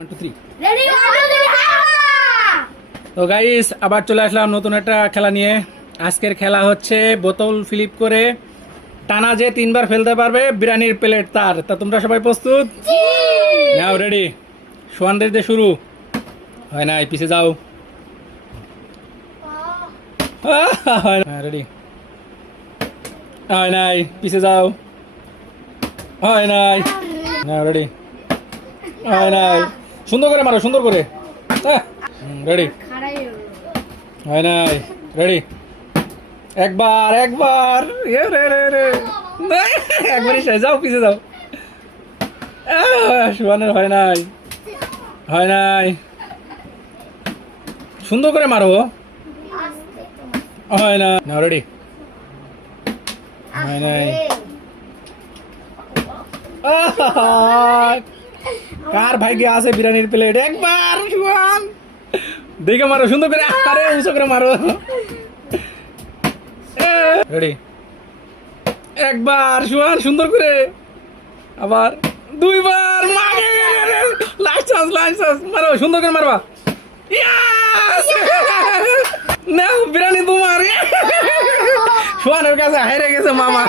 1 2 3 তো গাইস আবার চলে আসলাম নতুন একটা খেলা নিয়ে। আজকের খেলা হচ্ছে বোতল ফ্লিপ করে টানা যে 3বার ফেলতে পারবে বিরিয়ানির প্লেট তার। তা তোমরা সবাই প্রস্তুত? নাও রেডি। সোয়ানদের দিয়ে শুরু। হয় নাই, পিছে যাও। রেডি। হয় নাই, পিছে যাও। হয় নাই। নাও রেডি। হয় নাই, সুন্দর করে মারো, সুন্দর করে। রেডি। হয় নাই, রেডি। একবার একবার একবারই শেষ। যাও, পিছে যাও। সুয়ানের হয় নাই, হয় নাই, সুন্দর করে মারো। হয় না, নাও রেডি। হয় নাই। কার ভাগ্যে আছে বিরিয়ানির প্লেট? একবার সুয়ান দেখে মারো, সুন্দর করে। আরে উঁচু করে মারো। রেডি। একবার সুয়ান, সুন্দর করে। আবার দুইবার। Last chance, last chance. মারো, সুন্দর করে মারবা। নাও, বিরিয়ানি তোমার। সুয়ানের কাছে হেরে গেছে মামা।